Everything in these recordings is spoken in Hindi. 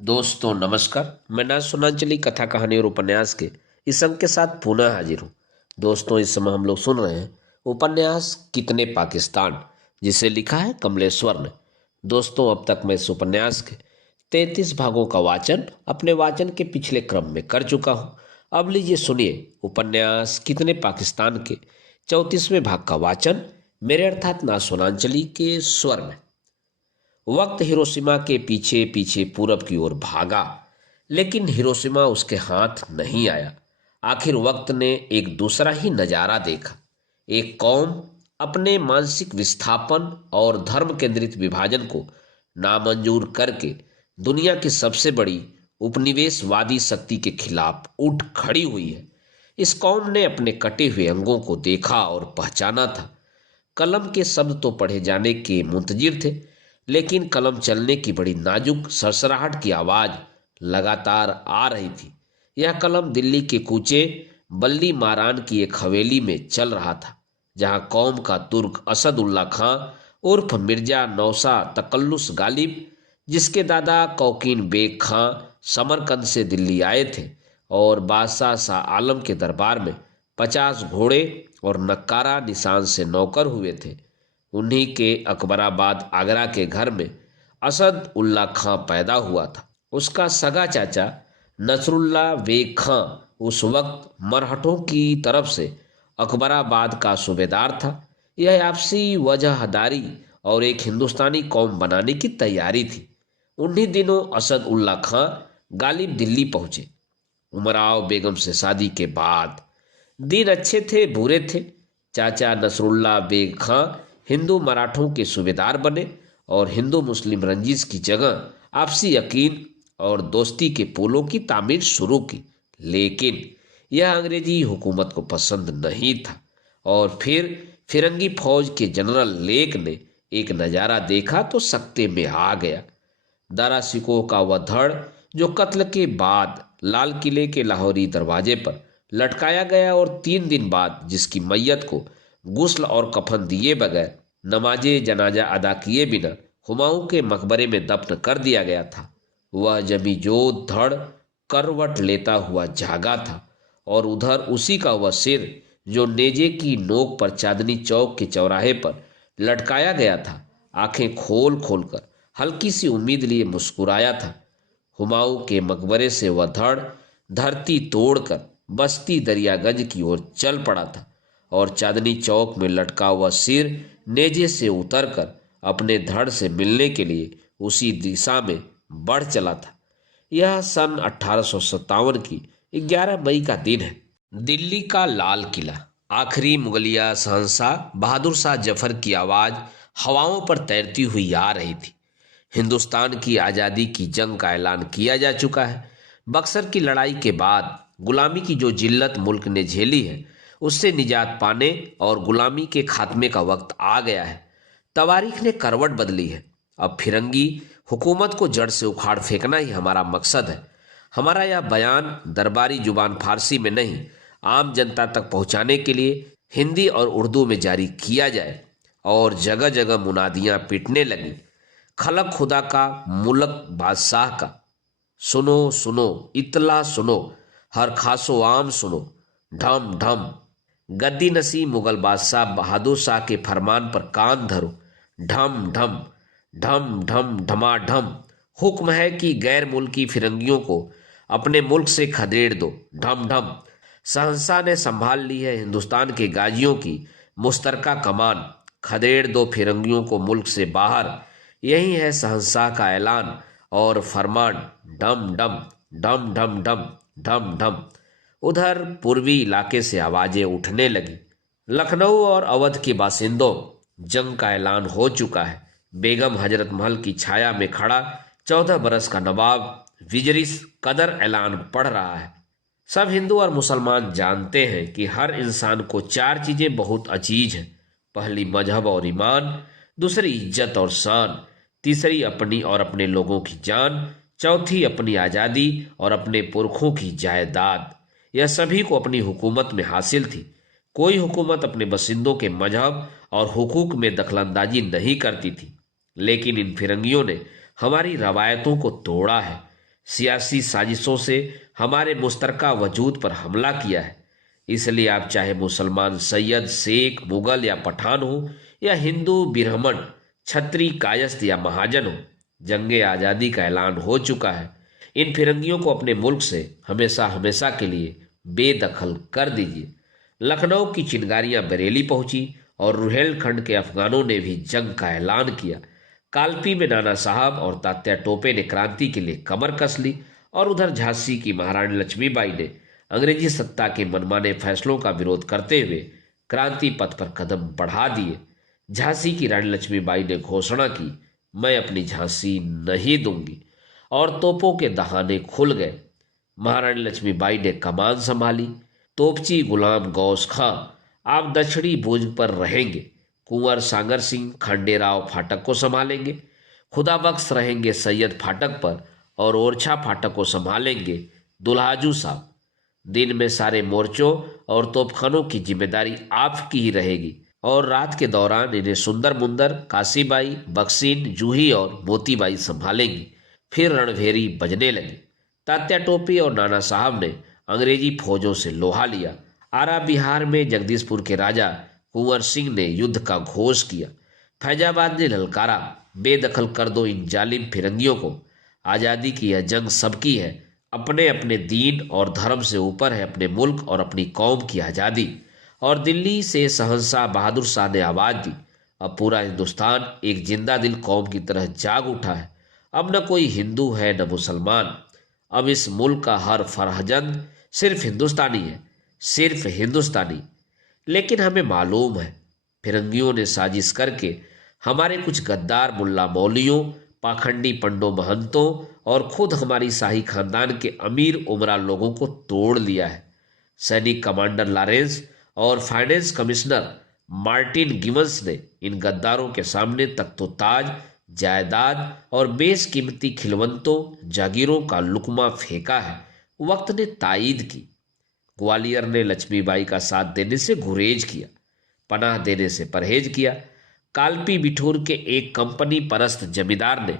दोस्तों नमस्कार। मैं ना सुनांचली कथा कहानी और उपन्यास के इस अंक के साथ पुनः हाजिर हूँ। दोस्तों इस समय हम लोग सुन रहे हैं उपन्यास कितने पाकिस्तान, जिसे लिखा है कमलेश्वर ने। दोस्तों अब तक मैं इस उपन्यास के 33 भागों का वाचन अपने वाचन के पिछले क्रम में कर चुका हूँ। अब लीजिए सुनिए उपन्यास कितने पाकिस्तान के 34वें भाग का वाचन मेरे अर्थात ना सुनांचली के स्वर में। वक्त हिरोशिमा के पीछे पीछे पूरब की ओर भागा, लेकिन हिरोशिमा उसके हाथ नहीं आया। आखिर वक्त ने एक दूसरा ही नजारा देखा। एक कौम अपने मानसिक विस्थापन और धर्म केंद्रित विभाजन को नामंजूर करके दुनिया की सबसे बड़ी उपनिवेशवादी शक्ति के खिलाफ उठ खड़ी हुई है। इस कौम ने अपने कटे हुए अंगों को देखा और पहचाना था। कलम के शब्द तो पढ़े जाने के मुंतजिर थे, लेकिन कलम चलने की बड़ी नाजुक सरसराहट की आवाज लगातार आ रही थी। यह कलम दिल्ली के कूचे बल्ली मारान की एक हवेली में चल रहा था, जहां कौम का तुर्क असद उल्ला खां उर्फ मिर्जा नौसा तकल्लुस गालिब, जिसके दादा कौकीन बेग खां समरकंद से दिल्ली आए थे और बादशाह शाह आलम के दरबार में 50 घोड़े और नक्कारा निशान से नौकर हुए थे। उन्हीं के अकबराबाद आगरा के घर में असद उल्ला खां पैदा हुआ था। उसका सगा चाचा नसरुल्ला बेग खां उस वक्त मरहठों की तरफ से अकबराबाद का सूबेदार था। यह आपसी वजहदारी और एक हिंदुस्तानी कौम बनाने की तैयारी थी। उन्हीं दिनों असद उल्ला खां गालिब दिल्ली पहुंचे, उमराव बेगम से शादी के बाद। दिन अच्छे थे बुरे थे। चाचा नसरुल्ला बेग खां हिंदू मराठों के सूबेदार बने और हिंदू मुस्लिम रंजिश की जगह आपसी यकीन और दोस्ती के पुलों की तामीर शुरू की। लेकिन यह अंग्रेजी हुकूमत को पसंद नहीं था और फिर फिरंगी फौज के जनरल लेक ने एक नज़ारा देखा तो सकते में आ गया। दारा सिकोह का वह धड़ जो कत्ल के बाद लाल किले के लाहौरी दरवाजे पर लटकाया गया और 3 दिन बाद जिसकी मैयत को गुस्ल और कफन दिए बगैर नमाजे जनाजा अदा किए बिना हुमायूं के मकबरे में दफन कर दिया गया था, वह जमी जोत धड़ करवट लेता हुआ जागा था। और उधर उसी का वह सिर जो नेजे की नोक पर चांदनी चौक के चौराहे पर लटकाया गया था, आंखें खोल खोल कर हल्की सी उम्मीद लिए मुस्कुराया था। हुमायूं के मकबरे से वह धड़ धरती तोड़कर बस्ती दरियागंज की ओर चल पड़ा था और चांदनी चौक में लटका हुआ सिर नेजे से उतरकर अपने धड़ से मिलने के लिए उसी दिशा में बढ़ चला था। यह सन 1857 की 11 मई का दिन है। दिल्ली का लाल किला, आखिरी मुगलिया शहंशाह बहादुर शाह जफर की आवाज हवाओं पर तैरती हुई आ रही थी। हिंदुस्तान की आज़ादी की जंग का ऐलान किया जा चुका है। बक्सर की लड़ाई के बाद गुलामी की जो जिल्लत मुल्क ने झेली है, उससे निजात पाने और गुलामी के खात्मे का वक्त आ गया है। तवारीख ने करवट बदली है। अब फिरंगी हुकूमत को जड़ से उखाड़ फेंकना ही हमारा मकसद है। हमारा यह बयान दरबारी जुबान फारसी में नहीं, आम जनता तक पहुंचाने के लिए हिंदी और उर्दू में जारी किया जाए। और जगह जगह मुनादियां पिटने लगी, खलक खुदा का, मुलक बादशाह का। सुनो सुनो इतला सुनो, हर खासो आम सुनो, ढम ढम। गद्दी नसी मुगल बादशाह बहादुर शाह के फरमान पर कान धरो, ढम ढम ढम ढम ढमाढम। हुक्म है कि गैर मुल्की फिरंगियों को अपने मुल्क से खदेड़ दो, ढम ढम। शहंशाह ने संभाल ली है हिंदुस्तान के गाजियों की मुश्तरका कमान, खदेड़ दो फिरंगियों को मुल्क से बाहर। यही है शहंशाह का ऐलान और फरमान, डम डम डम डम डम डम डम। उधर पूर्वी इलाके से आवाजें उठने लगी। लखनऊ और अवध के बासिंदों, जंग का ऐलान हो चुका है। बेगम हजरत महल की छाया में खड़ा 14 बरस का नवाब विजरिस कदर ऐलान पढ़ रहा है। सब हिंदू और मुसलमान जानते हैं कि हर इंसान को 4 चीजें बहुत अजीज हैं। पहली मजहब और ईमान, दूसरी इज्जत और शान, तीसरी अपनी और अपने लोगों की जान, चौथी अपनी आज़ादी और अपने पुरखों की जायदाद। यह सभी को अपनी हुकूमत में हासिल थी। कोई हुकूमत अपने बसिंदों के मजहब और हुकूक में दखलंदाजी नहीं करती थी। लेकिन इन फिरंगियों ने हमारी रवायतों को तोड़ा है। सियासी साजिशों से हमारे मुश्तरका वजूद पर हमला किया है। इसलिए आप चाहे मुसलमान, सैयद, शेख, मुगल या पठान हो, या हिंदू, ब्राह्मण, छत्री, कायस्थ या महाजन हो, जंगे आज़ादी का ऐलान हो चुका है। इन फिरंगियों को अपने मुल्क से हमेशा हमेशा के लिए बेदखल कर दीजिए। लखनऊ की चिनगारियां बरेली पहुंची और रुहेलखंड के अफगानों ने भी जंग का ऐलान किया। कालपी में नाना साहब और तात्या टोपे ने क्रांति के लिए कमर कस ली और उधर झांसी की महारानी लक्ष्मीबाई ने अंग्रेजी सत्ता के मनमाने फैसलों का विरोध करते हुए क्रांति पथ पर कदम बढ़ा दिए। झांसी की रानी लक्ष्मीबाई ने घोषणा की, मैं अपनी झांसी नहीं दूंगी, और तोपों के दहाने खुल गए। महारानी लक्ष्मीबाई ने कमान संभाली। तोपची गुलाम गौस खां आप दक्षिणी भुज पर रहेंगे, कुंवर सांगर सिंह खंडेराव फाटक को संभालेंगे, खुदाबख्श रहेंगे सैयद फाटक पर, और ओरछा फाटक को संभालेंगे दुल्हाजू साहब। दिन में सारे मोर्चों और तोपखानों की जिम्मेदारी आपकी ही रहेगी, और रात के दौरान इन्हें सुंदर मुंदर, काशीबाई, बक्सीन, जूही और मोतीबाई संभालेंगी। फिर रणभेरी बजने लगी। तात्या टोपी और नाना साहब ने अंग्रेजी फौजों से लोहा लिया। आरा बिहार में जगदीशपुर के राजा कुंवर सिंह ने युद्ध का घोष किया। फैजाबाद ने ललकारा, बेदखल कर दो इन जालिम फिरंगियों को। आज़ादी की यह जंग सबकी है। अपने अपने दीन और धर्म से ऊपर है अपने मुल्क और अपनी कौम की आज़ादी। और दिल्ली से शहंशाह बहादुर शाह ने आवाज़ दी। अब पूरा हिंदुस्तान एक जिंदा दिल कौम की तरह जाग उठा है। अब न कोई हिंदू है न मुसलमान। अब इस मुल्क का हर फरहजंद सिर्फ हिंदुस्तानी है, सिर्फ हिंदुस्तानी। लेकिन हमें मालूम है, फिरंगियों ने साजिश करके हमारे कुछ गद्दार मुल्ला मौलियों, पाखंडी पंडों महंतों और खुद हमारी शाही खानदान के अमीर उमरा लोगों को तोड़ लिया है। सैनिक कमांडर लॉरेंस और फाइनेंस कमिश्नर मार्टिन गिवंस ने इन गद्दारों के सामने तख्तोताज, जायदाद और बेशकीमती खिलवंतों, जागीरों का लुकमा फेंका है। वक्त ने तायीद की। ग्वालियर ने लक्ष्मीबाई का साथ देने से गुरेज किया, पनाह देने से परहेज किया। कालपी बिठूर के एक कंपनी परस्त जमींदार ने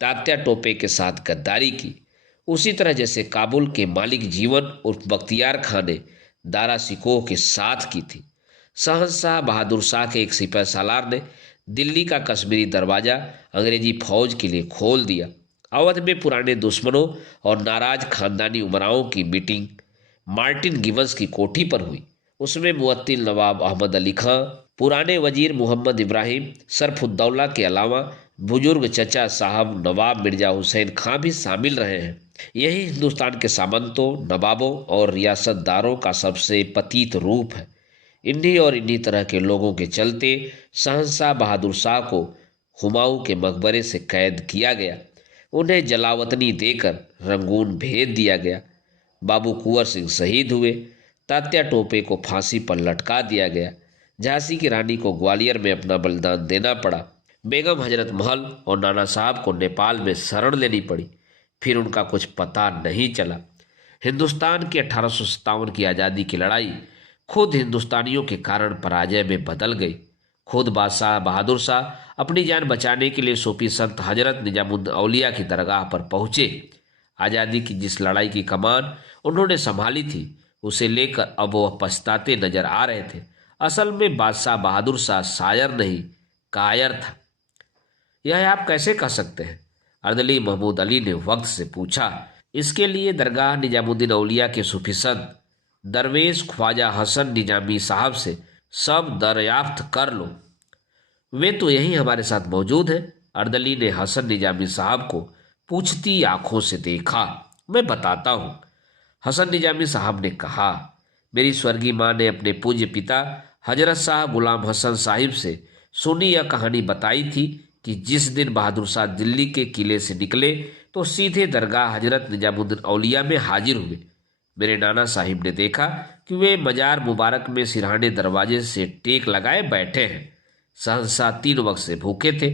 तात्या टोपे के साथ गद्दारी की, उसी तरह जैसे काबुल के मालिक जीवन उर्फ बख्तियार खां ने दारा सिकोह के साथ की थी। शहंशाह बहादुर शाह के एक सिपह सालार ने दिल्ली का कश्मीरी दरवाजा अंग्रेजी फौज के लिए खोल दिया। अवध में पुराने दुश्मनों और नाराज खानदानी उमराओं की मीटिंग मार्टिन गिवंस की कोठी पर हुई। उसमें मुअत्तिल नवाब अहमद अली खां, पुराने वजीर मोहम्मद इब्राहिम सरफुद्दौला के अलावा बुजुर्ग चचा साहब नवाब मिर्जा हुसैन खां भी शामिल रहे हैं। यही हिंदुस्तान के सामंतों, नवाबों और रियासतदारों का सबसे पतित रूप है। इन्हीं और इन्हीं तरह के लोगों के चलते शहंशाह बहादुर शाह को हुमायूं के मकबरे से कैद किया गया। उन्हें जलावतनी देकर रंगून भेज दिया गया। बाबू कुंवर सिंह शहीद हुए। तात्या टोपे को फांसी पर लटका दिया गया। झांसी की रानी को ग्वालियर में अपना बलिदान देना पड़ा। बेगम हजरत महल और नाना साहब को नेपाल में शरण लेनी पड़ी। फिर उनका कुछ पता नहीं चला। हिंदुस्तान की 1857 की आज़ादी की लड़ाई खुद हिंदुस्तानियों के कारण पराजय में बदल गई। खुद बादशाह बहादुर शाह अपनी जान बचाने के लिए सूफी संत हजरत निजामुद्दीन औलिया की दरगाह पर पहुंचे। आज़ादी की जिस लड़ाई की कमान उन्होंने संभाली थी, उसे लेकर अब वह पछताते नजर आ रहे थे। असल में बादशाह बहादुर शाह शायर नहीं, कायर था। यह आप कैसे कह सकते हैं? अर्दली महमूद अली ने वक्त से पूछा। इसके लिए दरगाह निजामुद्दीन औलिया के सूफी संत दरवेश ख्वाजा हसन निजामी साहब से सब दरियाफ्त कर लो। वे तो यहीं हमारे साथ मौजूद हैं। अर्दली ने हसन निजामी साहब को पूछती आंखों से देखा। मैं बताता हूँ, हसन निजामी साहब ने कहा। मेरी स्वर्गीय माँ ने अपने पूज्य पिता हजरत शाह गुलाम हसन साहिब से सुनी यह कहानी बताई थी कि जिस दिन बहादुर शाह दिल्ली के किले से निकले तो सीधे दरगाह हजरत निजामुद्दीन औलिया में हाजिर हुए। मेरे नाना साहिब ने देखा कि वे मजार मुबारक में सिरहाने दरवाजे से टेक लगाए बैठे हैं। सहसा 3 वक्त से भूखे थे।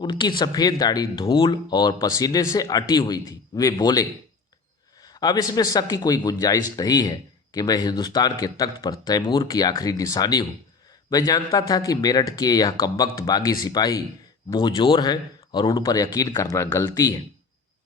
उनकी सफ़ेद दाढ़ी धूल और पसीने से अटी हुई थी। वे बोले, अब इसमें शक की कोई गुंजाइश नहीं है कि मैं हिंदुस्तान के तख्त पर तैमूर की आखिरी निशानी हूँ। मैं जानता था कि मेरठ के यह कमबख्त बागी सिपाही मुंहजोर हैं और उन पर यकीन करना गलती है।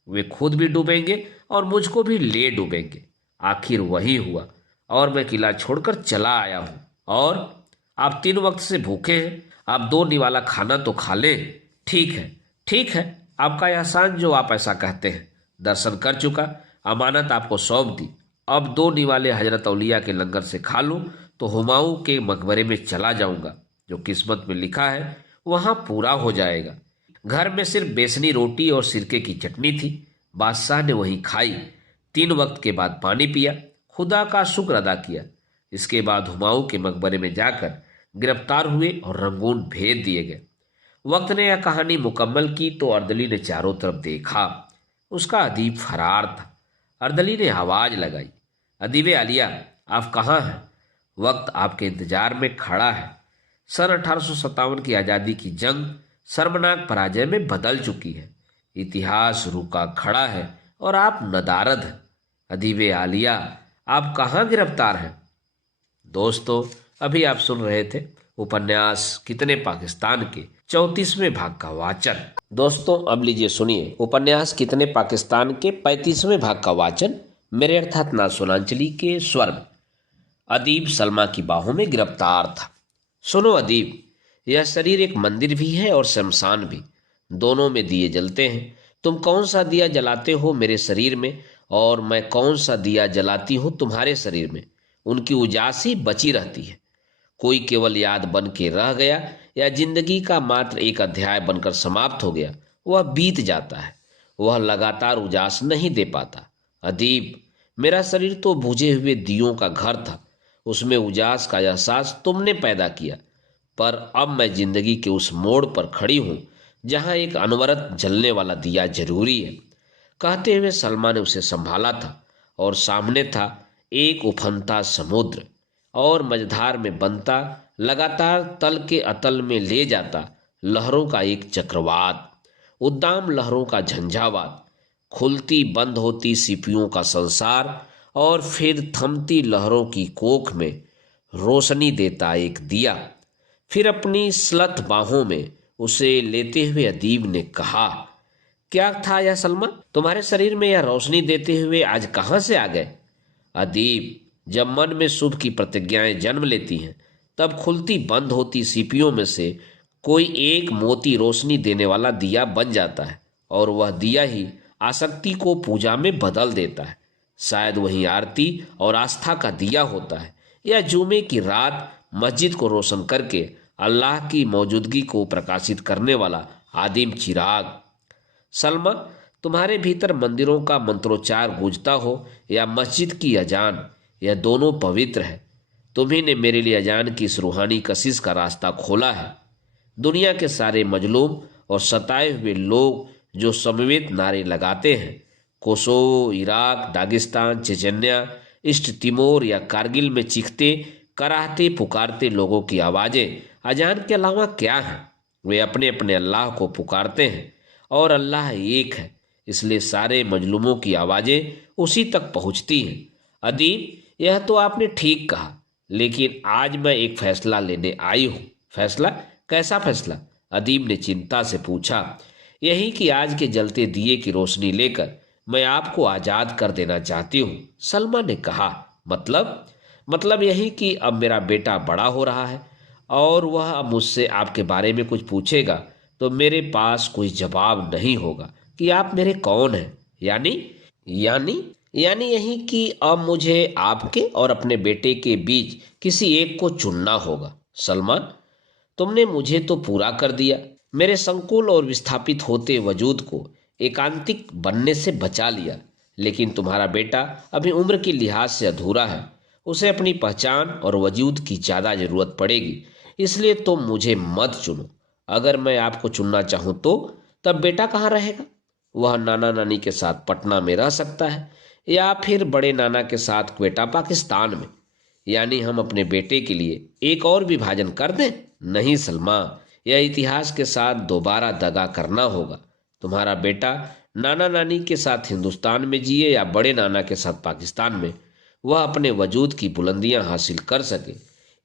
वे खुद भी डूबेंगे और मुझको भी ले डूबेंगे। आखिर वही हुआ और मैं किला छोड़कर चला आया हूं। और आप 3 वक्त से भूखे हैं, आप 2 निवाला खाना तो खा लें। ठीक है, ठीक है, आपका एहसान जो आप ऐसा कहते हैं। दर्शन कर चुका, अमानत आपको सौंप दी। अब 2 निवाले हजरत औलिया के लंगर से खा लूं तो हुमायूं के मकबरे में चला जाऊंगा। जो किस्मत में लिखा है वहां पूरा हो जाएगा। घर में सिर्फ बेसनी रोटी और सिरके की चटनी थी। बादशाह ने वहीं खाई। 3 वक्त के बाद पानी पिया, खुदा का शुक्र अदा किया। इसके बाद हुमायूं के मकबरे में जाकर गिरफ्तार हुए और रंगून भेज दिए गए। वक्त ने यह कहानी मुकम्मल की तो अर्दली ने चारों तरफ देखा। उसका अदीब फरार था। अर्दली ने आवाज लगाई, अदीब आलिया, आप कहाँ हैं? वक्त आपके इंतजार में खड़ा है। सन 1857 की आज़ादी की जंग शर्मनाक पराजय में बदल चुकी है। इतिहास रुका खड़ा है और आप नदारद हैं। अदीब आलिया, आप कहाँ गिरफ्तार हैं? दोस्तों, अभी आप सुन रहे थे उपन्यास कितने पाकिस्तान के 34वें भाग का वाचन। दोस्तों, अब लीजिए सुनिए उपन्यास कितने पाकिस्तान के 35वें भाग का वाचन मेरे अर्थात ना सुनांचली के स्वर में। अदीब सलमा की बाहों में गिरफ्तार था। सुनो अदीब, यह शरीर एक मंदिर भी है और शमशान भी। दोनों में दिए जलते हैं। तुम कौन सा दिया जलाते हो मेरे शरीर में और मैं कौन सा दिया जलाती हूँ तुम्हारे शरीर में। उनकी उजासी बची रहती है। कोई केवल याद बन के रह गया या जिंदगी का मात्र एक अध्याय बनकर समाप्त हो गया, वह बीत जाता है। वह लगातार उजास नहीं दे पाता। अदीब, मेरा शरीर तो बुझे हुए दियों का घर था। उसमें उजास का एहसास तुमने पैदा किया। पर अब मैं जिंदगी के उस मोड़ पर खड़ी हूं जहां एक अनवरत जलने वाला दिया जरूरी है। कहते हुए सलमा ने उसे संभाला था और सामने था एक उफनता समुद्र और मझधार में बनता, लगातार तल के अतल में ले जाता लहरों का एक चक्रवात, उद्दाम लहरों का झंझावात, खुलती बंद होती सीपियों का संसार और फिर थमती लहरों की कोख में रोशनी देता एक दिया। फिर अपनी स्लथ बाहों में उसे लेते हुए अदीब ने कहा, क्या था यह सलमा? तुम्हारे शरीर में यह रोशनी देते हुए आज कहां से आ गए? अदीब, जब मन में शुभ की प्रतिज्ञाएं जन्म लेती हैं तब खुलती बंद होती सीपियों में से कोई एक मोती रोशनी देने वाला दिया बन जाता है और वह दिया ही आसक्ति को पूजा में बदल देता है। शायद वही आरती और आस्था का दिया होता है या जुमे की रात मस्जिद को रोशन करके अल्लाह की मौजूदगी को प्रकाशित करने वाला आदिम चिराग। सलमा, तुम्हारे भीतर मंदिरों का मंत्रोच्चार गूंजता हो या मस्जिद की अजान, यह दोनों पवित्र है। तुम्ही ने मेरे लिए अजान की इस रूहानी कशिश का रास्ता खोला है। दुनिया के सारे मजलूम और सताए हुए लोग जो समवेत नारे लगाते हैं, Kosovo, Iraq, Dagestan, Chechnya, east Timor या कारगिल में चीखते कराहते पुकारते लोगों की आवाज़ें अजान के अलावा क्या हैं? वे अपने अपने अल्लाह को पुकारते हैं और अल्लाह एक है, इसलिए सारे मजलूमों की आवाज़ें उसी तक पहुंचती हैं। अदीब, यह तो आपने ठीक कहा, लेकिन आज मैं एक फैसला लेने आई हूँ। फैसला? कैसा फैसला? अदीब ने चिंता से पूछा। यही कि आज के जलते दिए की रोशनी लेकर मैं आपको आज़ाद कर देना चाहती हूँ। सलमा ने कहा, मतलब यही कि अब मेरा बेटा बड़ा हो रहा है और वह अब मुझसे आपके बारे में कुछ पूछेगा तो मेरे पास कोई जवाब नहीं होगा कि आप मेरे कौन हैं। यानी यही कि अब मुझे आपके और अपने बेटे के बीच किसी एक को चुनना होगा। सलमान, तुमने मुझे तो पूरा कर दिया, मेरे संकुल और विस्थापित होते वजूद को एकांतिक बनने से बचा लिया, लेकिन तुम्हारा बेटा अभी उम्र की लिहाज से अधूरा है। उसे अपनी पहचान और वजूद की ज़्यादा ज़रूरत पड़ेगी, इसलिए तुम मुझे मत चुनो। अगर मैं आपको चुनना चाहूँ तो तब बेटा कहाँ रहेगा? वह नाना नानी के साथ पटना में रह सकता है या फिर बड़े नाना के साथ क्वेटा पाकिस्तान में। यानी हम अपने बेटे के लिए एक और विभाजन कर दें? नहीं सलमा, यह इतिहास के साथ दोबारा दगा करना होगा। तुम्हारा बेटा नाना नानी के साथ हिंदुस्तान में जिए या बड़े नाना के साथ पाकिस्तान में, वह अपने वजूद की बुलंदियां हासिल कर सके,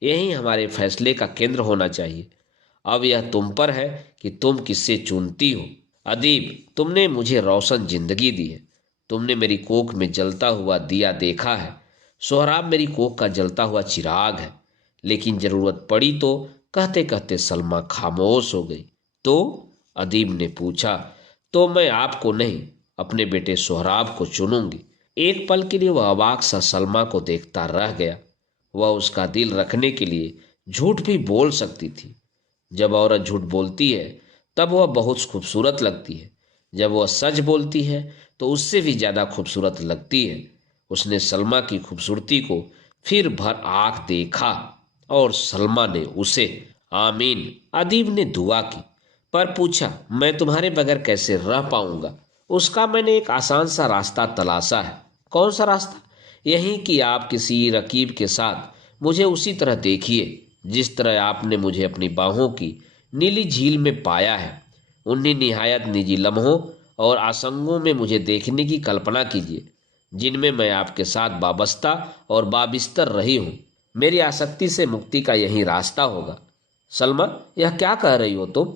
यही हमारे फैसले का केंद्र होना चाहिए। अब यह तुम पर है कि तुम किससे चुनती हो। अदीब, तुमने मुझे रोशन जिंदगी दी है। तुमने मेरी कोख में जलता हुआ दिया देखा है। सोहराब मेरी कोख का जलता हुआ चिराग है। लेकिन जरूरत पड़ी तो कहते कहते सलमा खामोश हो गई। तो अदीब ने पूछा, तो मैं आपको नहीं अपने बेटे सोहराब को चुनूंगी। एक पल के लिए वह अवाक सा सलमा को देखता रह गया। वह उसका दिल रखने के लिए झूठ भी बोल सकती थी। जब औरत झूठ बोलती है तब वह बहुत खूबसूरत लगती है। जब वह सच बोलती है तो उससे भी ज्यादा खूबसूरत लगती है। उसने सलमा की खूबसूरती को फिर भर आंख देखा और सलमा ने उसे। आमीन। अदीब ने दुआ की, पर पूछा, मैं तुम्हारे बगैर कैसे रह पाऊंगा। उसका मैंने एक आसान सा रास्ता तलाशा है। कौन सा रास्ता? यही कि आप किसी रकीब के साथ मुझे उसी तरह देखिए जिस तरह आपने मुझे अपनी बाहों की नीली झील में पाया है। उन्हीं निहायत निजी लम्हों और आसंगों में मुझे देखने की कल्पना कीजिए जिनमें मैं आपके साथ वाबस्ता और बाबिस्तर रही हूँ। मेरी आसक्ति से मुक्ति का यही रास्ता होगा। सलमा, यह क्या कह रही हो तुम?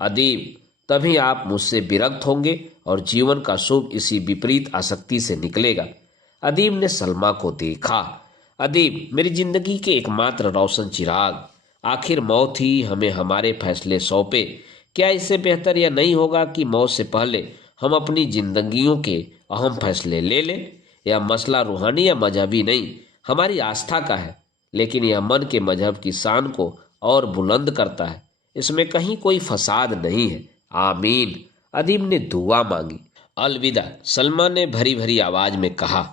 अदीब, तभी आप मुझसे विरक्त होंगे और जीवन का सुख इसी विपरीत आसक्ति से निकलेगा। अदीब ने सलमा को देखा। अदीब, मेरी जिंदगी के एकमात्र रोशन चिराग, आखिर मौत ही हमें हमारे फैसले सौंपे। क्या इससे बेहतर यह नहीं होगा कि मौत से पहले हम अपनी जिंदगियों के अहम फैसले ले लें? यह मसला रूहानी या मजहबी नहीं, हमारी आस्था का है। लेकिन यह मन के मजहब की शान को और बुलंद करता है। इसमें कहीं कोई फसाद नहीं है। आमीन। अदीब ने दुआ मांगी। अलविदा, सलमा ने भरी भरी आवाज में कहा।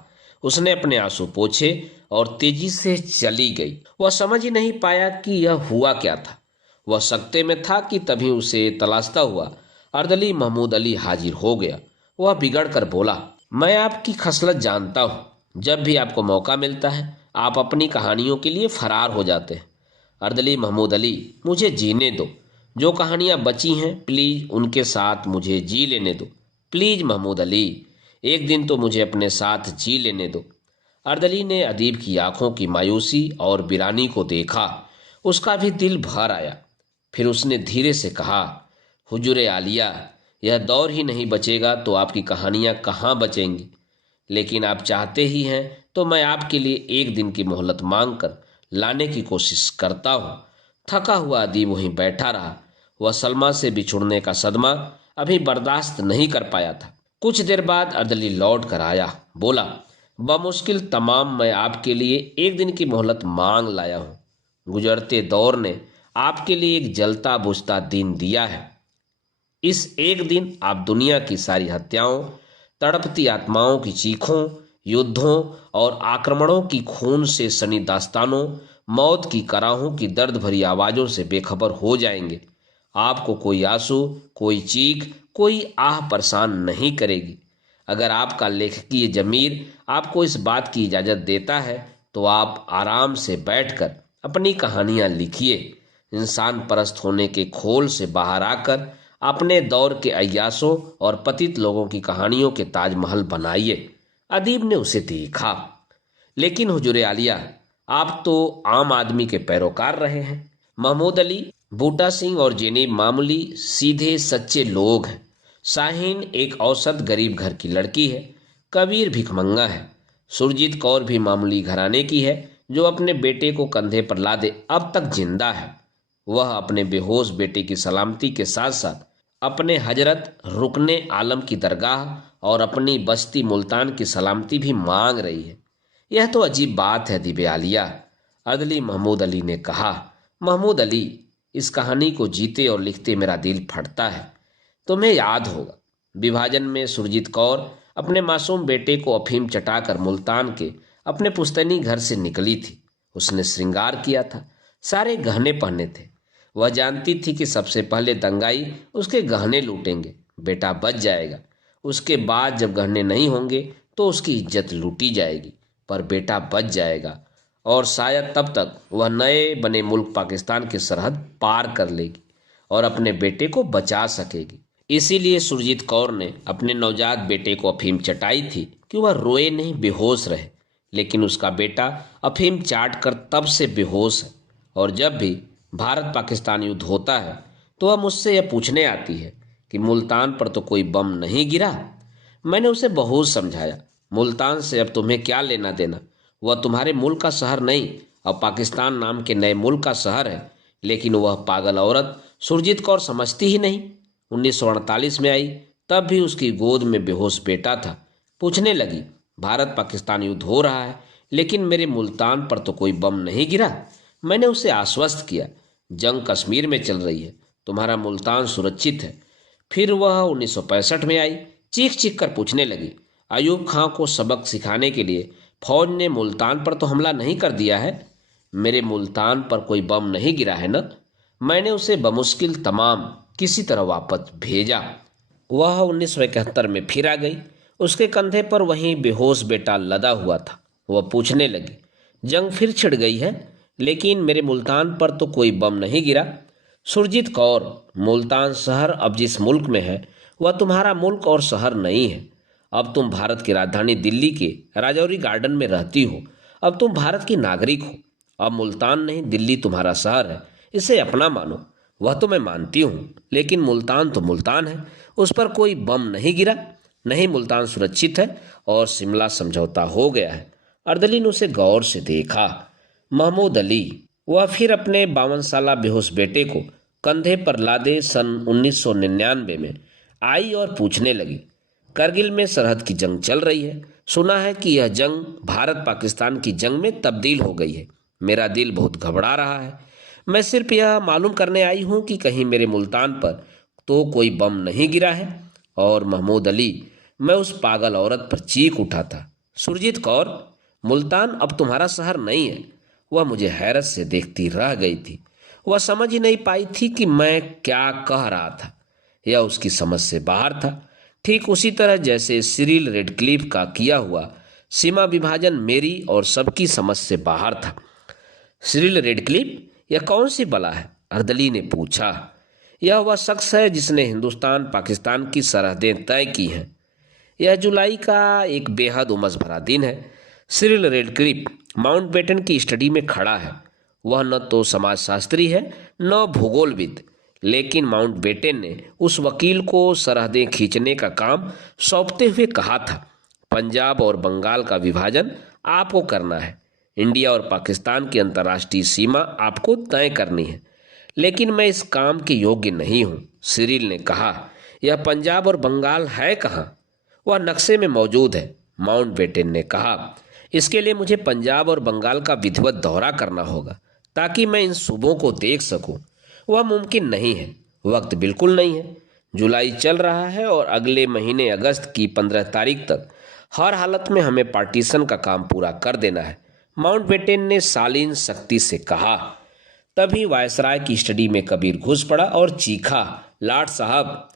उसने अपने आंसू पोंछे और तेजी से चली गई। वह समझ ही नहीं पाया कि यह हुआ क्या था। वह सकते में था कि तभी उसे तलाशता हुआ अर्दली महमूद अली हाजिर हो गया। वह बिगड़ कर बोला, मैं आपकी खसलत जानता हूँ। जब भी आपको मौका मिलता है आप अपनी कहानियों के लिए फरार हो जाते हैं। अर्दली महमूद अली, मुझे जीने दो। जो कहानियां बची हैं प्लीज उनके साथ मुझे जी लेने दो। प्लीज महमूद अली, एक दिन तो मुझे अपने साथ जी लेने दो। अर्दली ने अदीब की आंखों की मायूसी और वीरानी को देखा। उसका भी दिल भर आया। फिर उसने धीरे से कहा, हुजूर आलिया, यह दौर ही नहीं बचेगा तो आपकी कहानियां कहाँ बचेंगी। लेकिन आप चाहते ही हैं तो मैं आपके लिए एक दिन की मोहलत मांग कर लाने की कोशिश करता हूँ। थका हुआ अदीब वहीं बैठा रहा। वह सलमा से बिछुड़ने का सदमा अभी बर्दाश्त नहीं कर पाया था। कुछ देर बाद अर्दली लौट कर आया। बोला, बमुश्किल तमाम मैं आपके लिए एक दिन की मोहलत मांग लाया हूँ। गुजरते दौर ने आपके लिए एक जलता बुझता दिन दिया है। इस एक दिन आप दुनिया की सारी हत्याओं, तड़पती आत्माओं की चीखों, युद्धों और आक्रमणों की खून से सनी दास्तानों, मौत की कराहों की दर्द भरी आवाजों से बेखबर हो जाएंगे। आपको कोई आंसू, कोई चीख, कोई आह परेशान नहीं करेगी। अगर आपका लेखकीय जमीर आपको इस बात की इजाजत देता है तो आप आराम से बैठकर अपनी कहानियां लिखिए। इंसान परस्त होने के खोल से बाहर आकर अपने दौर के अय्यासों और पतित लोगों की कहानियों के ताजमहल बनाइए। अदीब ने उसे देखा। लेकिन हुजूर आलिया, आप तो आम आदमी के पैरोकार रहे हैं। महमूद अली, बूटा सिंह और जेनेब मामूली सीधे सच्चे लोग हैं। शाहीन एक औसत गरीब घर की लड़की है। कबीर भिखमंगा है। सुरजीत कौर भी मामूली घराने की है जो अपने बेटे को कंधे पर लादे अब तक जिंदा है। वह अपने बेहोश बेटे की सलामती के साथ साथ अपने हजरत रुकने आलम की दरगाह और अपनी बस्ती मुल्तान की सलामती भी मांग रही है। यह तो अजीब बात है दिबे आलिया, अदली महमूद अली ने कहा। महमूद अली, इस कहानी को जीते और लिखते मेरा दिल फटता है। तुम्हें याद होगा, विभाजन में सुरजीत कौर अपने मासूम बेटे को अफीम चटाकर मुल्तान के अपने पुश्तैनी घर से निकली थी। उसने श्रृंगार किया था, सारे गहने पहने थे। वह जानती थी कि सबसे पहले दंगाई उसके गहने लूटेंगे, बेटा बच जाएगा। उसके बाद जब गहने नहीं होंगे तो उसकी इज्जत लूटी जाएगी, पर बेटा बच जाएगा और शायद तब तक वह नए बने मुल्क पाकिस्तान की सरहद पार कर लेगी और अपने बेटे को बचा सकेगी। इसीलिए सुरजीत कौर ने अपने नवजात बेटे को अफीम चटाई थी कि वह रोए नहीं, बेहोश रहे। लेकिन उसका बेटा अफीम चाट कर तब से बेहोश है और जब भी भारत पाकिस्तान युद्ध होता है तो वह मुझसे यह पूछने आती है कि मुल्तान पर तो कोई बम नहीं गिरा। मैंने उसे बहुत समझाया, मुल्तान से अब तुम्हें क्या लेना देना, वह तुम्हारे मुल्क का शहर नहीं, अब पाकिस्तान नाम के नए मुल्क का शहर है। लेकिन वह पागल औरत सुरजीत कौर समझती ही नहीं। 1948 में आई, तब भी उसकी गोद में बेहोश बेटा था। पूछने लगी, भारत पाकिस्तान युद्ध हो रहा है, लेकिन मेरे मुल्तान पर तो कोई बम नहीं गिरा। मैंने उसे आश्वस्त किया, जंग कश्मीर में चल रही है, तुम्हारा मुल्तान सुरक्षित है। फिर वह 1965 में आई, चीख चीख कर पूछने लगी, अयूब खां को सबक सिखाने के लिए फौज ने मुल्तान पर तो हमला नहीं कर दिया है? मेरे मुल्तान पर कोई बम नहीं गिरा है ना? मैंने उसे बमुश्किल तमाम किसी तरह वापस भेजा। वह 1971 में फिर आ गई। उसके कंधे पर वही बेहोश बेटा लदा हुआ था। वह पूछने लगी, जंग फिर छिड़ गई है, लेकिन मेरे मुल्तान पर तो कोई बम नहीं गिरा। सुरजीत कौर, मुल्तान शहर अब जिस मुल्क में है, वह तुम्हारा मुल्क और शहर नहीं है। अब तुम भारत की राजधानी दिल्ली के राजौरी गार्डन में रहती हो। अब तुम भारत की नागरिक हो। अब मुल्तान नहीं, दिल्ली तुम्हारा शहर है, इसे अपना मानो। वह तो मैं मानती हूँ, लेकिन मुल्तान तो मुल्तान है, उस पर कोई बम नहीं गिरा। नहीं, मुल्तान सुरक्षित है और शिमला समझौता हो गया है। अर्दली ने उसे गौर से देखा। महमूद अली, वह फिर अपने 52 साला बेहोश बेटे को कंधे पर लादे सन 1999 में आई और पूछने लगी, करगिल में सरहद की जंग चल रही है, सुना है कि यह जंग भारत पाकिस्तान की जंग में तब्दील हो गई है। मेरा दिल बहुत घबरा रहा है। मैं सिर्फ यह मालूम करने आई हूं कि कहीं मेरे मुल्तान पर तो कोई बम नहीं गिरा है। और महमूद अली, मैं उस पागल औरत पर चीख उठा था, सुरजीत कौर, मुल्तान अब तुम्हारा शहर नहीं है। वह मुझे हैरत से देखती रह गई थी। वह समझ ही नहीं पाई थी कि मैं क्या कह रहा था। यह उसकी समझ से बाहर था, ठीक उसी तरह जैसे सिरिल रेडक्लिफ का किया हुआ सीमा विभाजन मेरी और सबकी समझ से बाहर था। सिरिल रेडक्लिफ, यह कौन सी बला है? अर्दली ने पूछा। यह वह शख्स है जिसने हिंदुस्तान पाकिस्तान की सरहदें तय की हैं। यह जुलाई का एक बेहद उमस भरा दिन है। सिरिल रेडक्लिफ माउंटबेटन की स्टडी में खड़ा है। वह न तो समाजशास्त्री है न भूगोलविद, लेकिन माउंटबेटन ने उस वकील को सरहदें खींचने का काम सौंपते हुए कहा था, पंजाब और बंगाल का विभाजन आपको करना है। इंडिया और पाकिस्तान की अंतर्राष्ट्रीय सीमा आपको तय करनी है। लेकिन मैं इस काम के योग्य नहीं हूँ। सिरिल ने कहा, यह पंजाब और बंगाल है कहाँ? वह नक्शे में मौजूद है। माउंटबेटन ने कहा, इसके लिए मुझे पंजाब और बंगाल का विधिवत दौरा करना होगा ताकि मैं इन सूबों को देख सकूं। वह मुमकिन नहीं है, वक्त बिल्कुल नहीं है। जुलाई चल रहा है और अगले महीने अगस्त की 15 तारीख तक हर हालत में हमें पार्टीशन का काम पूरा कर देना है, माउंटबेटन ने शालीन सख्ती से कहा। तभी वायसराय की स्टडी में कबीर घुस पड़ा और चीखा, लाट साहब,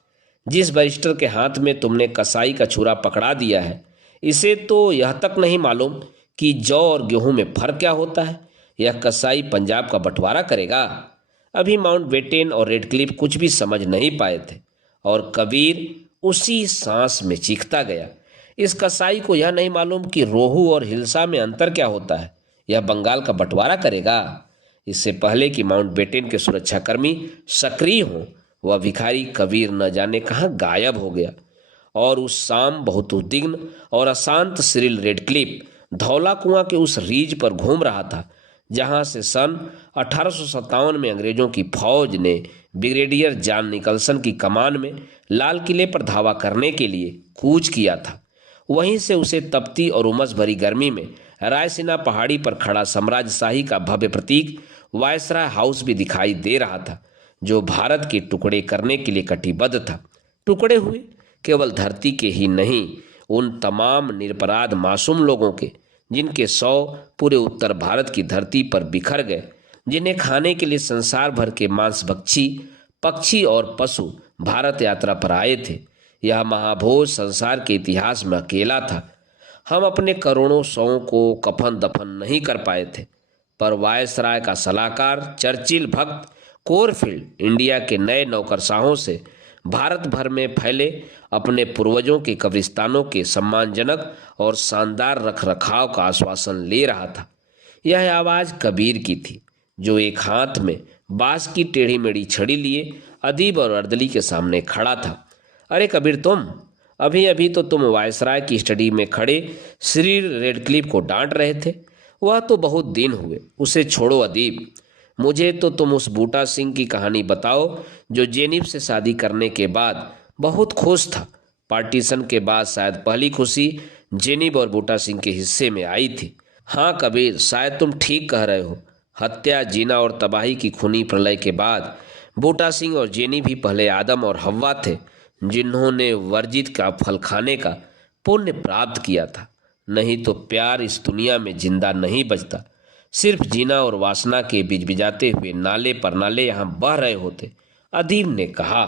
जिस बैरिस्टर के हाथ में तुमने कसाई का छुरा पकड़ा दिया है, इसे तो यह तक नहीं मालूम कि जौ और गेहूं में फर्क क्या होता है। यह कसाई पंजाब का बंटवारा करेगा। अभी माउंटबेटन और रेडक्लिफ कुछ भी समझ नहीं पाए थे और कबीर उसी सांस में चीखता गया, इस कसाई को यह नहीं मालूम कि रोहू और हिल्सा में अंतर क्या होता है। यह बंगाल का बंटवारा करेगा। इससे पहले कि माउंटबेटन के सुरक्षाकर्मी सक्रिय हों, वह भिखारी कबीर न जाने कहाँ गायब हो गया। और उस शाम बहुत उद्विग्न और अशांत सिरिल रेडक्लिफ धौला कुआं के उस रीज पर घूम रहा था जहां से सन 1857 में अंग्रेजों की फौज ने ब्रिगेडियर जॉन निकलसन की कमान में लाल किले पर धावा करने के लिए कूच किया था। वहीं से उसे तपती और उमस भरी गर्मी में रायसीना पहाड़ी पर खड़ा साम्राज्यशाही का भव्य प्रतीक वायसराय हाउस भी दिखाई दे रहा था, जो भारत के टुकड़े करने के लिए कटिबद्ध था। टुकड़े हुए केवल धरती के ही नहीं, उन तमाम निरपराध मासूम लोगों के जिनके 100 पूरे उत्तर भारत की धरती पर बिखर गए, जिन्हें खाने के लिए संसार भर के मांसभक्षी पक्षी और पशु भारत यात्रा पर आए थे। यह महाभोज संसार के इतिहास में अकेला था। हम अपने करोड़ों सौों को कफन दफन नहीं कर पाए थे, पर वायसराय का सलाहकार चर्चिल भक्त कोरफील्ड इंडिया के नए नौकरशाहों से भारत भर में फैले अपने पूर्वजों के कब्रिस्तानों के सम्मानजनक और शानदार रखरखाव का आश्वासन ले रहा था। यह आवाज़ कबीर की थी, जो एक हाथ में बांस की टेढ़ी मेढ़ी छड़ी लिए अदीब और अर्दली के सामने खड़ा था। अरे कबीर, तुम अभी अभी तो तुम वायसराय की स्टडी में खड़े श्री रेडक्लिफ को डांट रहे थे। वह तो बहुत दिन हुए, उसे छोड़ो अदीब। मुझे तो तुम उस बूटा सिंह की कहानी बताओ जो जेनिफ से शादी करने के बाद बहुत खुश था। पार्टीशन के बाद शायद पहली खुशी जेनिफ और बूटा सिंह के हिस्से में आई थी। हाँ कबीर, शायद तुम ठीक कह रहे हो। हत्या, जीना और तबाही की खूनी प्रलय के बाद बूटा सिंह और जेनी भी पहले आदम और हव्वा थे, जिन्होंने वर्जित का फल खाने का पुण्य प्राप्त किया था। नहीं तो प्यार इस दुनिया में जिंदा नहीं बचता। सिर्फ जीना और वासना के बिजबिजाते हुए नाले पर नाले यहाँ बह रहे होते। अदीब ने कहा,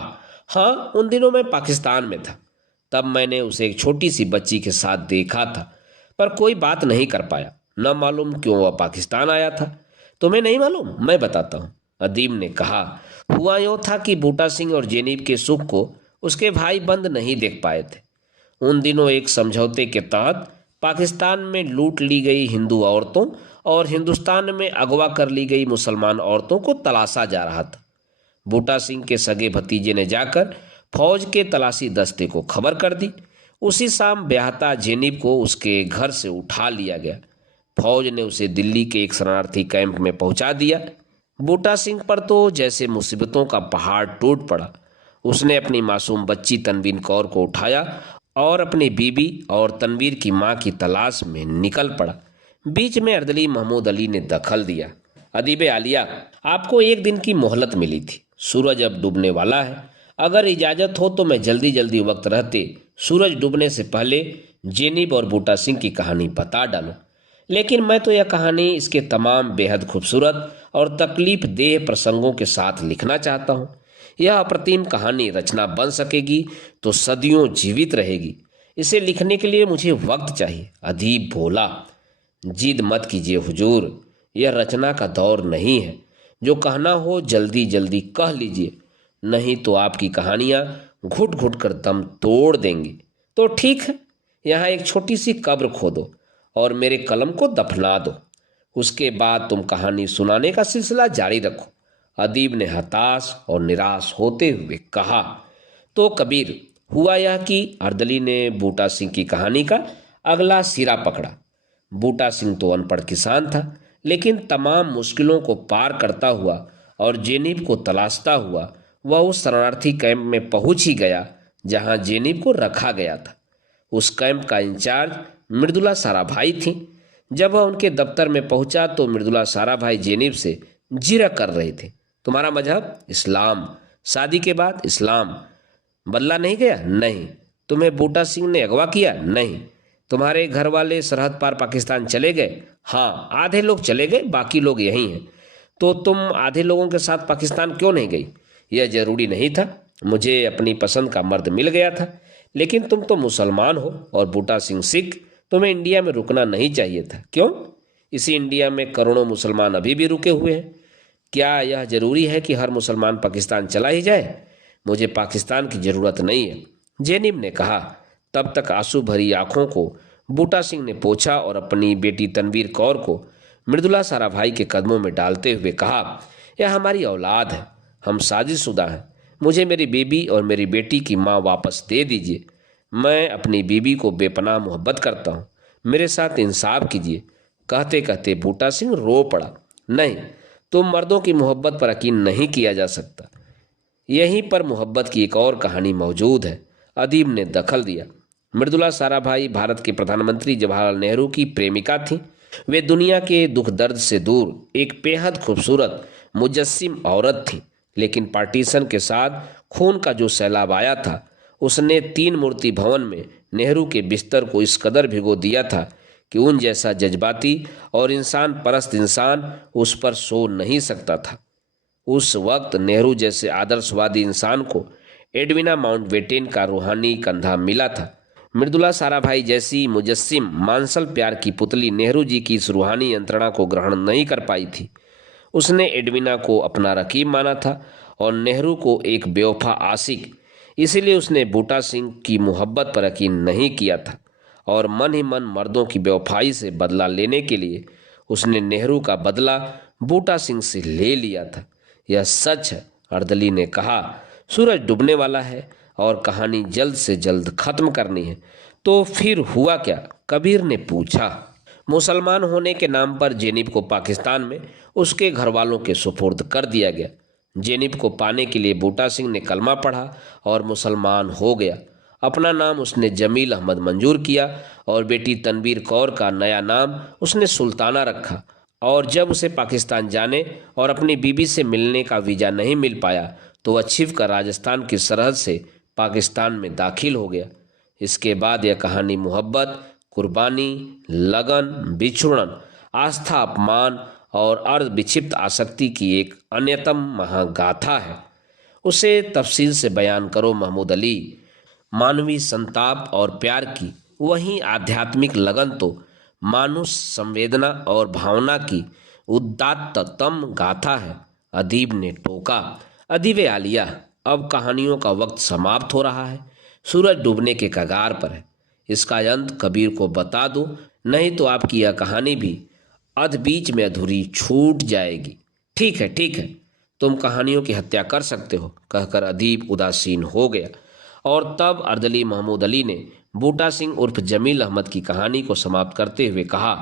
हाँ, उन दिनों मैं पाकिस्तान में था। तब मैंने उसे एक छोटी सी बच्ची के साथ देखा था, पर कोई बात नहीं कर पाया। न मालूम क्यों वह पाकिस्तान आया था। तुम्हें नहीं मालूम? मैं बताता हूँ, अदीब ने कहा। हुआ यूं था कि बूटा सिंह और जेनिब के सुख को उसके भाई बंद नहीं देख पाए थे। उन दिनों एक समझौते के तहत पाकिस्तान में लूट ली गई हिंदू औरतों और हिंदुस्तान में अगवा कर ली गई मुसलमान औरतों को तलाशा जा रहा था। बूटा सिंह के सगे भतीजे ने जाकर फौज के तलाशी दस्ते को खबर कर दी। उसी शाम ब्याहता जेनिब को उसके घर से उठा लिया गया। फौज ने उसे दिल्ली के एक शरणार्थी कैंप में पहुंचा दिया। बूटा सिंह पर तो जैसे मुसीबतों का पहाड़ टूट पड़ा। उसने अपनी मासूम बच्ची तनवीर कौर को उठाया और अपनी बीबी और तनवीर की मां की तलाश में निकल पड़ा। बीच में अर्दली महमूद अली ने दखल दिया। अदीब आलिया, आपको एक दिन की मोहलत मिली थी। सूरज अब डूबने वाला है। अगर इजाजत हो तो मैं जल्दी जल्दी वक्त रहते सूरज डूबने से पहले जेनिब और बूटा सिंह की कहानी बता डालूं। लेकिन मैं तो यह कहानी इसके तमाम बेहद खूबसूरत और तकलीफ देह प्रसंगों के साथ लिखना चाहता हूँ। यह अप्रतिम कहानी रचना बन सकेगी तो सदियों जीवित रहेगी। इसे लिखने के लिए मुझे वक्त चाहिए। अदीब बोला, जिद मत कीजिए हुजूर, यह रचना का दौर नहीं है। जो कहना हो जल्दी जल्दी कह लीजिए, नहीं तो आपकी कहानियां घुट घुट कर दम तोड़ देंगी। तो ठीक है, यहाँ एक छोटी सी कब्र खोदो और मेरे कलम को दफना दो। उसके बाद तुम कहानी सुनाने का सिलसिला जारी रखो। अदीब ने हताश और निराश होते हुए कहा। तो कबीर, हुआ यह कि अर्दली ने बूटा सिंह की कहानी का अगला सिरा पकड़ा। बूटा सिंह तो अनपढ़ किसान था, लेकिन तमाम मुश्किलों को पार करता हुआ और जेनिब को तलाशता हुआ वह उस शरणार्थी कैंप में पहुंच ही गया जहां जेनिब को रखा गया था। उस कैंप का इंचार्ज मृदुला साराभाई थी। जब वह उनके दफ्तर में पहुंचा तो मृदुला साराभाई जेनिब से जिरह कर रहे थे। तुम्हारा मजहब? इस्लाम। शादी के बाद इस्लाम बदला नहीं गया? नहीं। तुम्हें बूटा सिंह ने अगवा किया? नहीं। तुम्हारे घर वाले सरहद पार पाकिस्तान चले गए? हाँ, आधे लोग चले गए, बाकी लोग यहीं हैं। तो तुम आधे लोगों के साथ पाकिस्तान क्यों नहीं गई? यह जरूरी नहीं था। मुझे अपनी पसंद का मर्द मिल गया था। लेकिन तुम तो मुसलमान हो और बूटा सिंह सिख। तुम्हें इंडिया में रुकना नहीं चाहिए था। क्यों? इसी इंडिया में करोड़ों मुसलमान अभी भी रुके हुए हैं। क्या यह जरूरी है कि हर मुसलमान पाकिस्तान चला ही जाए? मुझे पाकिस्तान की जरूरत नहीं है, जेनिब ने कहा। तब तक आंसू भरी आंखों को बूटा सिंह ने पोंछा और अपनी बेटी तनवीर कौर को मृदुला साराभाई के कदमों में डालते हुए कहा, यह हमारी औलाद है, हम शादीशुदा हैं। मुझे मेरी बीबी और मेरी बेटी की माँ वापस दे दीजिए। मैं अपनी बीबी को बेपनाह मोहब्बत करता हूँ, मेरे साथ इंसाफ कीजिए। कहते कहते बूटा सिंह रो पड़ा। नहीं, तुम मर्दों की मोहब्बत पर यकीन नहीं किया जा सकता। यहीं पर मोहब्बत की एक और कहानी मौजूद है। अदीब ने दखल दिया। मृदुला साराभाई भारत के प्रधानमंत्री जवाहरलाल नेहरू की प्रेमिका थी। वे दुनिया के दुख दर्द से दूर एक बेहद खूबसूरत मुजस्सिम औरत थी। लेकिन पार्टीशन के साथ खून का जो सैलाब आया था, उसने 3 मूर्ति भवन में नेहरू के बिस्तर को इस कदर भिगो दिया था कि उन जैसा जज्बाती और इंसान परस्त इंसान उस पर सो नहीं सकता था। उस वक्त नेहरू जैसे आदर्शवादी इंसान को एडविना माउंटबेटेन का रूहानी कंधा मिला था। मृदुला साराभाई जैसी मुजस्सिम मांसल प्यार की पुतली नेहरू जी की इस रूहानी यंत्रणा को ग्रहण नहीं कर पाई थी। उसने एडविना को अपना रकीब माना था और नेहरू को एक बेवफा आशिक। इसीलिए उसने बूटा सिंह की मोहब्बत पर यकीन नहीं किया था और मन ही मन मर्दों की बेवफाई से बदला लेने के लिए उसने नेहरू का बदला बूटा सिंह से ले लिया था। यह सच है, अर्दली ने कहा। सूरज डूबने वाला है और कहानी जल्द से जल्द खत्म करनी है। तो फिर हुआ क्या? कबीर ने पूछा। मुसलमान होने के नाम पर जेनिब को पाकिस्तान में उसके घर वालों के सुपुर्द कर दिया गया। जेनिब को पाने के लिए बूटा सिंह ने कलमा पढ़ा और मुसलमान हो गया। अपना नाम उसने जमील अहमद मंजूर किया और बेटी तनवीर कौर का नया नाम उसने सुल्ताना रखा। और जब उसे पाकिस्तान जाने और अपनी बीबी से मिलने का वीज़ा नहीं मिल पाया तो वह छिप कर राजस्थान की सरहद से पाकिस्तान में दाखिल हो गया। इसके बाद यह कहानी मोहब्बत, कुर्बानी, लगन, बिछुड़न, आस्था, अपमान और अर्ध विक्षिप्त आसक्ति की एक अन्यतम महागाथा है। उसे तफसील से बयान करो महमूद अली। मानवीय संताप और प्यार की वहीं आध्यात्मिक लगन तो मानुष संवेदना और भावना की उदात्ततम गाथा है। अदीब ने टोका। अदीब आलिया, अब कहानियों का वक्त समाप्त हो रहा है। सूरज डूबने के कगार पर है। इसका अंत कबीर को बता दो, नहीं तो आपकी यह कहानी भी अध बीच में अधूरी छूट जाएगी। ठीक है, ठीक है, तुम कहानियों की हत्या कर सकते हो, कहकर अदीब उदासीन हो गया। और तब अर्दली महमूद अली ने बूटा सिंह उर्फ जमील अहमद की कहानी को समाप्त करते हुए कहा।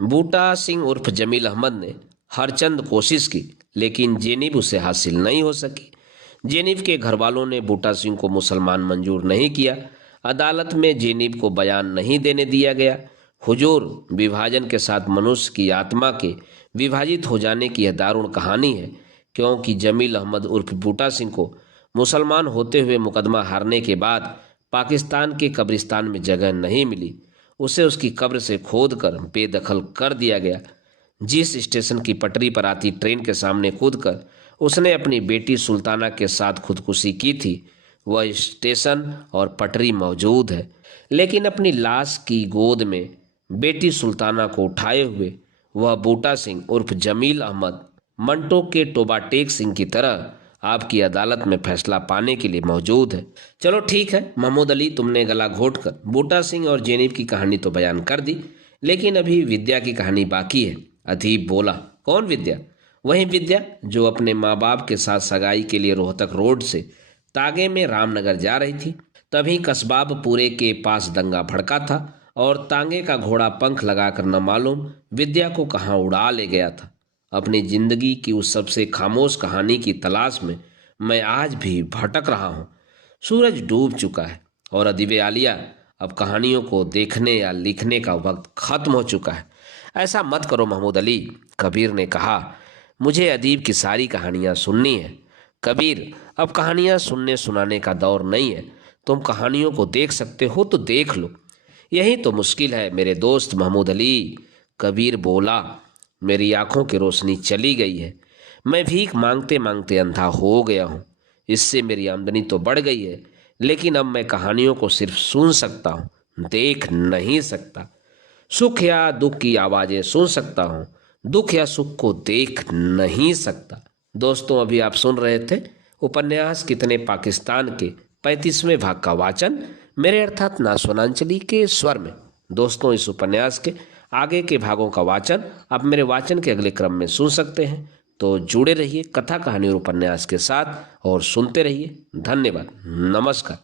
बूटा सिंह उर्फ जमील अहमद ने हर चंद कोशिश की, लेकिन जेनिब उसे हासिल नहीं हो सकी। जेनिब के घर वालों ने बूटा सिंह को मुसलमान मंजूर नहीं किया। अदालत में जेनिब को बयान नहीं देने दिया गया। हुजूर, विभाजन के साथ मनुष्य की आत्मा के विभाजित हो जाने की यह दारुण कहानी है, क्योंकि जमील अहमद उर्फ बूटा सिंह को मुसलमान होते हुए मुकदमा हारने के बाद पाकिस्तान के कब्रिस्तान में जगह नहीं मिली। उसे उसकी कब्र से खोद कर बेदखल कर दिया गया। जिस स्टेशन की पटरी पर आती ट्रेन के सामने कूदकर उसने अपनी बेटी सुल्ताना के साथ खुदकुशी की थी, वह स्टेशन और पटरी मौजूद है। लेकिन अपनी लाश की गोद में बेटी सुल्ताना को उठाए हुए वह बूटा सिंह उर्फ जमील अहमद मंटो के टोबाटेक सिंह की तरह आपकी अदालत में फैसला पाने के लिए मौजूद है। चलो ठीक है महमूद अली, तुमने गला घोटकर बूटा सिंह और जेनिब की कहानी तो बयान कर दी, लेकिन अभी विद्या की कहानी बाकी है। अदीब बोला। कौन विद्या? वही विद्या जो अपने माँ बाप के साथ सगाई के लिए रोहतक रोड से तागे में रामनगर जा रही थी। तभी कसबाबपुरे के पास दंगा भड़का था और तांगे का घोड़ा पंख लगाकर न मालूम विद्या को कहाँ उड़ा ले गया था। अपनी जिंदगी की उस सबसे खामोश कहानी की तलाश में मैं आज भी भटक रहा हूँ। सूरज डूब चुका है और अदीब आलिया, अब कहानियों को देखने या लिखने का वक्त खत्म हो चुका है। ऐसा मत करो महमूद अली, कबीर ने कहा। मुझे अदीब की सारी कहानियाँ सुननी है। कबीर, अब कहानियाँ सुनने सुनाने का दौर नहीं है। तुम कहानियों को देख सकते हो तो देख लो, यही तो मुश्किल है मेरे दोस्त महमूद अली। कबीर बोला। मेरी आंखों की रोशनी चली गई है। मैं भीख मांगते मांगते अंधा हो गया हूँ। इससे मेरी आमदनी तो बढ़ गई है, लेकिन अब मैं कहानियों को सिर्फ सुन सकता हूँ, देख नहीं सकता। सुख या दुख की आवाज़ें सुन सकता हूँ, दुख या सुख को देख नहीं सकता। दोस्तों, अभी आप सुन रहे थे उपन्यास कितने पाकिस्तान के 35वें भाग का वाचन मेरे अर्थात नासवनांचली के स्वर में। दोस्तों, इस उपन्यास के आगे के भागों का वाचन आप मेरे वाचन के अगले क्रम में सुन सकते हैं। तो जुड़े रहिए कथा कहानी और उपन्यास के साथ और सुनते रहिए। धन्यवाद। नमस्कार।